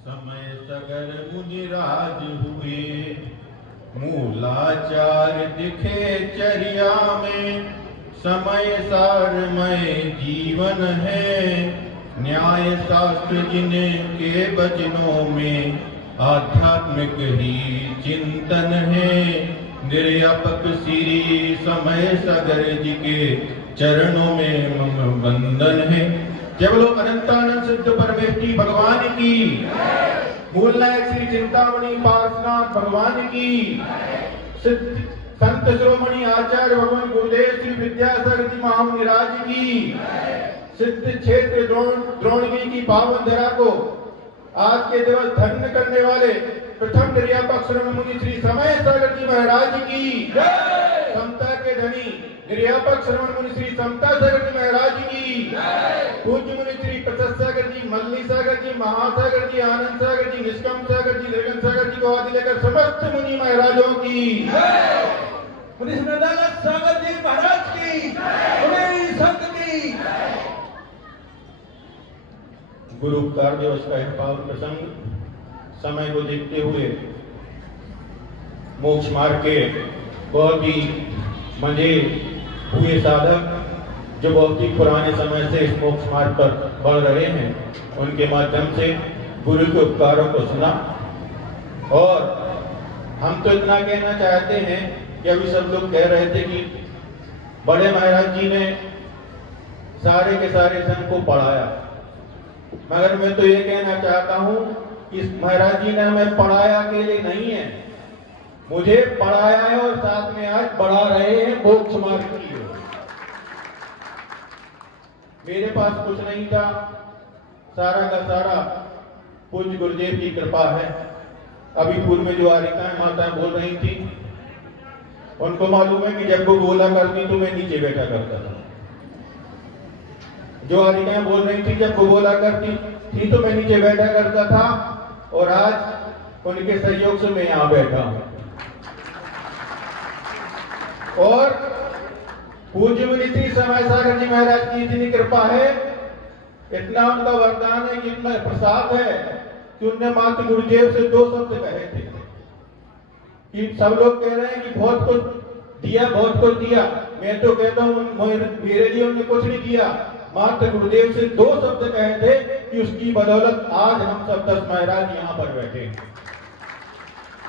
समय सगर मुनिराज हुए, मूलाचार दिखे चर्या में। समय सारमय जीवन है, न्याय शास्त्र जिनके वचनों में। आध्यात्मिक ही चिंतन है, निर्यापक श्री समय सागर जी के चरणों में मम वंदन है। जब लोग अनंतानंद सिद्ध परमेष्ठी भगवान की, मूल नायक श्री चिंतामणि पार्श्वनाथ भगवान की, सिद्ध संत शिरोमणि आचार्य भगवान गुरुदेव श्री विद्यासागर जी महामुनिराज की, सिद्ध क्षेत्र द्रोणगिरी की पावन धरा को आज के दिवस धन्य करने वाले प्रथम निर्यापक श्रवण मुनि श्री समय सागर जी महाराज की, समता के धनी निर्यापक श्रवण मुनि श्री समता सागर जी महाराज की, पूज्य मुनि श्री प्रसाद सागर जी, मल्ली सागर जी, महासागर जी, आनंद सागर जी, निष्कम सागर जी, निर्गन सागर जी को आदि लेकर समस्त मुनि महाराजों की, मुनि सदानंद सागर जी महाराज की, मुनि संत की। गुरु उपकार दिवस का एक पावन प्रसंग, समय को देखते हुए मोक्ष मार्ग के बहुत ही मंझे हुए साधक, जो बहुत ही पुराने समय से इस मोक्ष मार्ग पर बढ़ रहे हैं, उनके माध्यम से गुरु के उपकारों को सुना। और हम तो इतना कहना चाहते हैं कि अभी सब लोग कह रहे थे कि बड़े महाराज जी ने सारे के सारे संघ को पढ़ाया, मगर मैं तो ये कहना चाहता हूं कि महाराज जी ने हमें पढ़ाया अकेले नहीं है, मुझे पढ़ाया है और साथ में आज बढ़ा रहे हैं मोक्ष मार्ग की ओर। मेरे पास कुछ नहीं था, सारा का सारा पूज्य गुरुदेव की कृपा है। अभी पूर्व में जो आरिकाएं माताएं बोल रही थी, उनको मालूम है कि जब वो बोला करती तो मैं नीचे बैठा करता था। जो आरिकाएं बोल रही थी, जब वो बोला करती थी तो मैं नीचे बैठा करता था, और आज उनके सहयोग से मैं यहां बैठा हूं। और पूज्य मुनि श्री समय सागर जी महाराज की इतनी कृपा है, इतना उनका वरदान है, कि इतना प्रसाद है कि उनने मात्र गुरुदेव से 2 शब्द कहे थे कि सब लोग कह रहे हैं कि बहुत कुछ दिया, बहुत कुछ दिया। मैं तो कहता हूं मेरे लिए उन्होंने कुछ नहीं किया, मात्र गुरुदेव से 2 शब्द कहे थे कि उसकी बदौलत आज हम सब 10 महाराज यहाँ पर बैठे।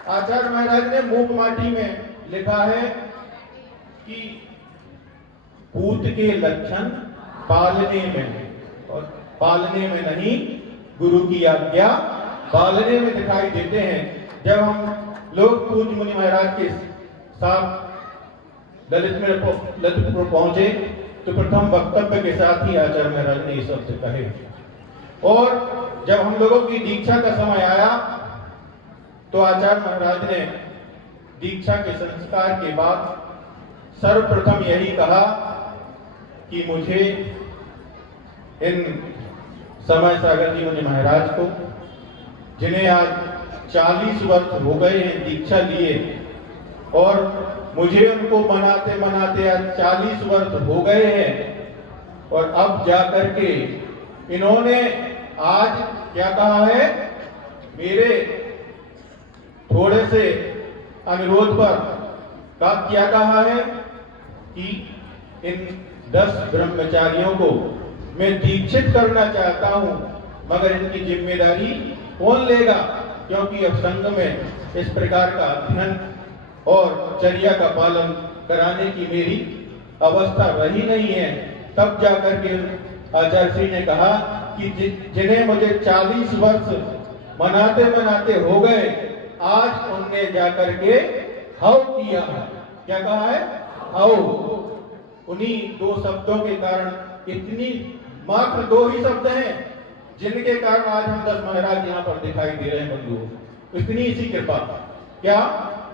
आचार्य महाराज ने मूक माटी में लिखा है कि पूत के लक्षण पालने में, और पालने में नहीं, गुरु की आज्ञा पालने में दिखाई देते हैं। जब हम लोग पूज्य मुनि महाराज के साथ ललितपुर पहुंचे तो प्रथम वक्तव्य के साथ ही आचार्य महाराज ने ये शब्द कहे। और जब हम लोगों की दीक्षा का समय आया तो आचार्य महाराज ने दीक्षा के संस्कार के बाद सर्वप्रथम यही कहा कि मुझे इन समय सागर जी मुनि महाराज को, जिन्हें आज 40 वर्ष हो गए हैं दीक्षा लिए, और मुझे उनको मनाते मनाते आज 40 वर्ष हो गए हैं, और अब जाकर के इन्होंने आज क्या कहा है, मेरे थोड़े से अनुरोध पर क्या कहा है कि इन 10 ब्रह्मचारियों को मैं दीक्षित करना चाहता हूं, मगर इनकी जिम्मेदारी कौन लेगा, क्योंकि अब संघ में इस प्रकार का अध्ययन और चर्या का पालन कराने की मेरी अवस्था रही नहीं है। तब जाकर के आचार्य श्री ने कहा कि जिन्हें मुझे 40 वर्ष मनाते मनाते हो गए, आज उनने जाकर के हव किया। क्या कहा है? हव। उन्हीं 2 शब्दों के कारण, इतनी मात्र 2 ही शब्द हैं जिनके कारण आज हम 10 महाराज यहाँ पर दिखाई दे रहे हैं बंधुओं। इतनी सी कृपा, क्या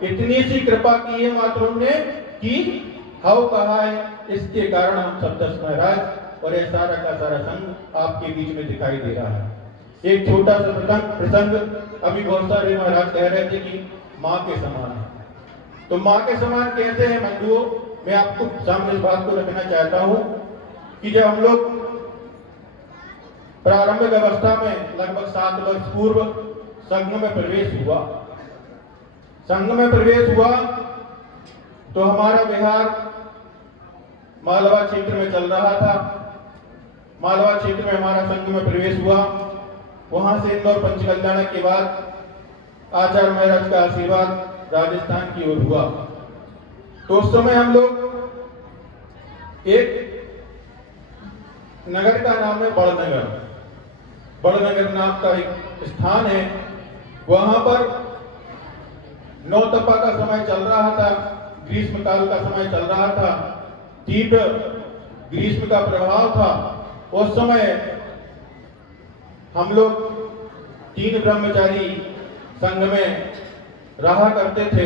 इतनी सी कृपा की है मात्र उन्होंने कि हव कहा है, इसके कारण हम सब 10 महाराज और यह सारा का सारा संघ आपके बीच में दिखाई दे रहा है। एक छोटा सा प्रसंग, अभी बहुत सारे महाराज कह रहे थे कि माँ के समान है, तो माँ के समान कहते हैं बंधुओं। मैं आपको सामने इस बात को रखना चाहता हूं कि जब हम लोग प्रारंभिक अवस्था में लगभग 7 वर्ष पूर्व संघ में प्रवेश हुआ। संघ में प्रवेश हुआ तो हमारा बिहार मालवा क्षेत्र में चल रहा था। मालवा क्षेत्र में हमारा संघ में प्रवेश हुआ। वहां से इंदौर पंचकल्याण के बाद आचार्य महाराज का आशीर्वाद राजस्थान की ओर हुआ। तो उस समय हम लोग एक नगर का नाम है बड़नगर, बड़नगर नाम का एक स्थान है। वहां पर नौतपा का समय चल रहा था, ग्रीष्म काल का समय चल रहा था, तीव्र ग्रीष्म का प्रभाव था। उस समय हम लोग 3 ब्रह्मचारी संघ में रहा करते थे।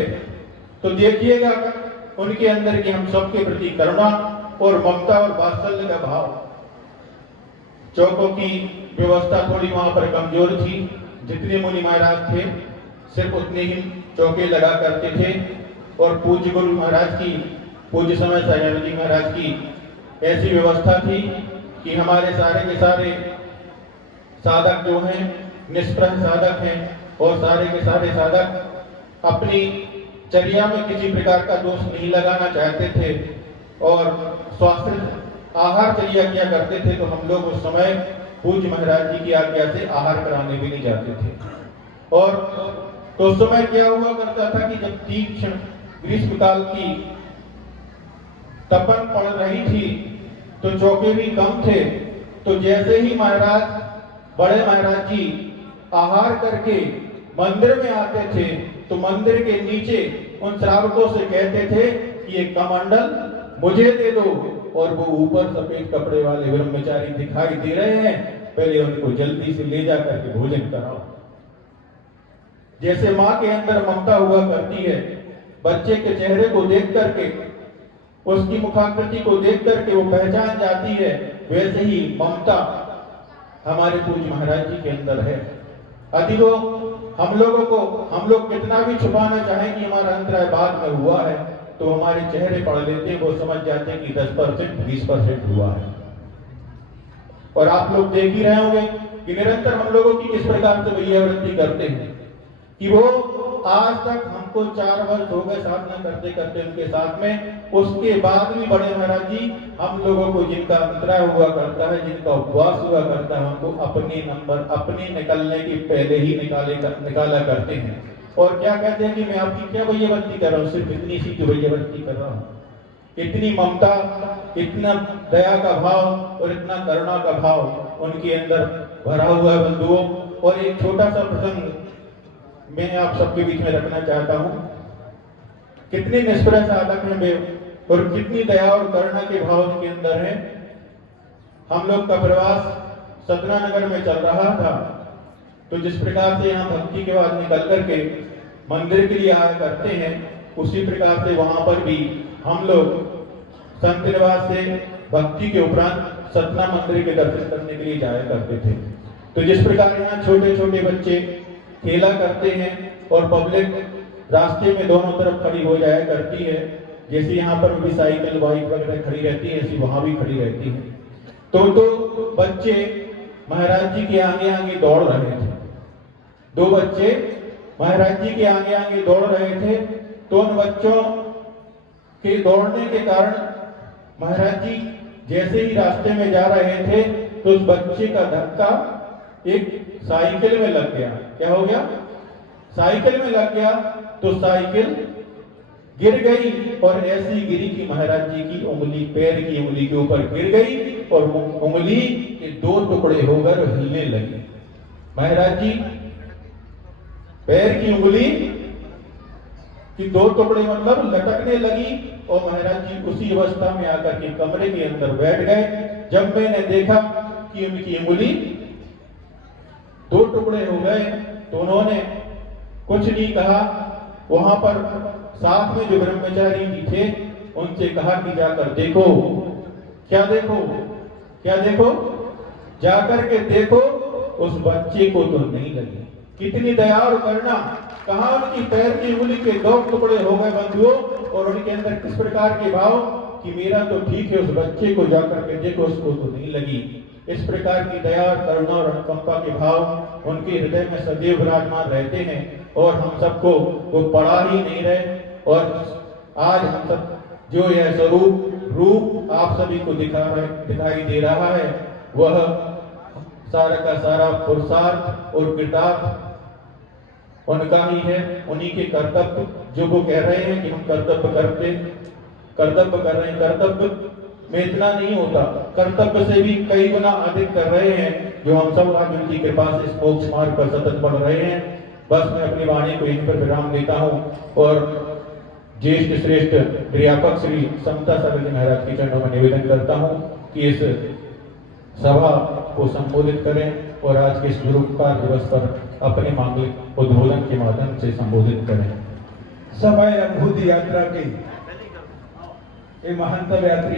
तो देखिएगा उनके अंदर की हम सबके प्रति करुणा और ममता और वात्सल्य का भाव। चौकों की व्यवस्था थोड़ी वहां पर कमजोर थी। जितने मुनि महाराज थे सिर्फ उतने ही चौके लगा करते थे। और पूज्य गुरु महाराज की, पूज्य समय सयानंद जी महाराज की ऐसी व्यवस्था थी कि हमारे सारे के सारे साधक जो हैं निष्प्रह साधक हैं और सारे के सारे साधक अपनी चर्या में किसी प्रकार का दोष नहीं लगाना चाहते थे और स्वास्थ्य आहार चर्या किया करते थे। तो हम लोग उस समय पूज्य महाराज जी की आज्ञा से आहार कराने भी नहीं जाते थे। और तो उस समय क्या हुआ करता था कि जब तीक्ष्ण ग्रीष्म काल की तपन पड़ रही थी तो चौके भी कम थे। तो जैसे ही महाराज, बड़े महाराज जी आहार करके मंदिर में आते थे तो मंदिर के नीचे उन श्रावकों से कहते थे कि ये कमंडल मुझे दे दो। और वो ऊपर सफेद कपड़े वाले ब्रह्मचारी दिखाई दे रहे हैं, पहले उनको जल्दी से ले जाकर के भोजन कराओ। जैसे माँ के अंदर ममता हुआ करती है, बच्चे के चेहरे को देख करके, उसकी मुखाकृति को देख करके वो पहचान जाती है, वैसे ही ममता हमारे पूज्य महाराज जी के अंदर है। यदि वो हम लोग कितना भी छुपाना चाहें कि हमारा अंतराय बाद में हुआ है, तो हमारे चेहरे पढ़ लेते, वो समझ जाते कि 10% 20% हुआ है। और आप लोग देख ही रहे होंगे कि निरंतर हम लोगों की किस प्रकार से वैयावृत्ति करते हैं कि वो आज तक हमको 4 वर्ष हो गए साधना करते करते उनके साथ में, उसके बाद भी बड़े महाराज जी हम लोगों को जिनका अंतराय हुआ करता है, जिनका उपवास हुआ करता है, हमको अपने नंबर अपने निकलने के पहले ही निकाला करते हैं। और क्या कहते हैं कि मैं आपकी क्या वैयावृत्ति कर रहा हूँ, सिर्फ इतनी सी की वैयावृत्ति कर रहा हूँ। इतनी ममता, इतना दया का भाव और इतना करुणा का भाव उनके अंदर भरा हुआ है बंधुओं। और एक छोटा सा प्रसंग मैं आप सबके बीच में रखना चाहता हूँ। कितने निष्प्रह साधक हैं वे और कितनी दया और करुणा के भाव उनके अंदर हैं। हम लोग का प्रवास सतना नगर में चल रहा था। तो जिस प्रकार से यहाँ भक्ति के बाद निकल करके मंदिर के लिए आया करते हैं, उसी प्रकार से वहां पर भी हम लोग संत निवास से भक्ति के उपरांत सतना मंदिर के दर्शन करने के लिए जाया करते थे। तो जिस प्रकार यहाँ छोटे छोटे बच्चे खेला करते हैं और पब्लिक रास्ते में दोनों तरफ खड़ी हो जाया करती है, जैसे यहाँ पर भी साइकिल बाइक वगैरह खड़ी रहती है, ऐसी वहां भी खड़ी रहती है। तो बच्चे महाराज जी के आगे आगे दौड़ रहे थे। 2 बच्चे महाराज जी के आगे आगे दौड़ रहे थे। तो उन बच्चों के दौड़ने के कारण महाराज जी जैसे ही रास्ते में जा रहे थे तो उस बच्चे का धक्का एक साइकिल में लग गया। क्या हो गया? साइकिल में लग गया। तो साइकिल गिर गई और ऐसी गिरी कि महाराज जी की उंगली, पैर की उंगली के ऊपर गिर गई और वो उंगली के 2 टुकड़े होकर हिलने लगी। महाराज जी पैर की उंगली की 2 टुकड़े मतलब लटकने लगी और महाराज जी उसी अवस्था में आकर के कमरे के अंदर बैठ गए। जब मैंने देखा कि उनकी उंगली 2 टुकड़े हो गए तो उन्होंने कुछ नहीं कहा। वहां पर साथ में जो ब्रह्मचारी जी थे उनसे कहा कि जाकर देखो। क्या देखो? क्या देखो? जाकर के देखो, उस बच्चे को तो नहीं लगी। कितनी दया और करुणा! कहा उनकी पैर की उंगली के 2 टुकड़े हो गए बंधुओं, और उनके अंदर किस प्रकार के भाव कि मेरा तो ठीक है, उस बच्चे को जाकर के देखो, उसको तो नहीं लगी। इस प्रकार की दया और करुणा और अनुकंपा के भाव उनके हृदय में सदैव विराजमान रहते हैं और हम सबको वो पड़ा ही नहीं रहे। और आज हम सब जो यह रूप आप सभी को दिखाई दे रहा है, वह सारा का सारा पुरुषार्थ और कृतार्थ उनका ही है, उन्हीं के कर्तव्य। जो वो कह रहे हैं कि हम कर्तव्य कर रहे हैं, कर्तव्य में इतना नहीं होता, कर्तव्य से भी कई गुना अधिक कर रहे हैं, जो हम सब आज उनकी कृपा से इस मोक्ष मार्ग पर सतत बढ़ रहे हैं। बस मैं अपनी वाणी को यहीं पर विराम देता हूँ और ज्येष्ठ श्रेष्ठ क्रियापक श्री समता सागर जी महाराज के चरणों में निवेदन करता हूँ कि इस सभा को संबोधित करें और आज के इस गुरुकार दिवस पर अपने मांगलिक उद्बोधन के माध्यम से संबोधित करें। समय अद्भुत यात्रा की ये महंत यात्री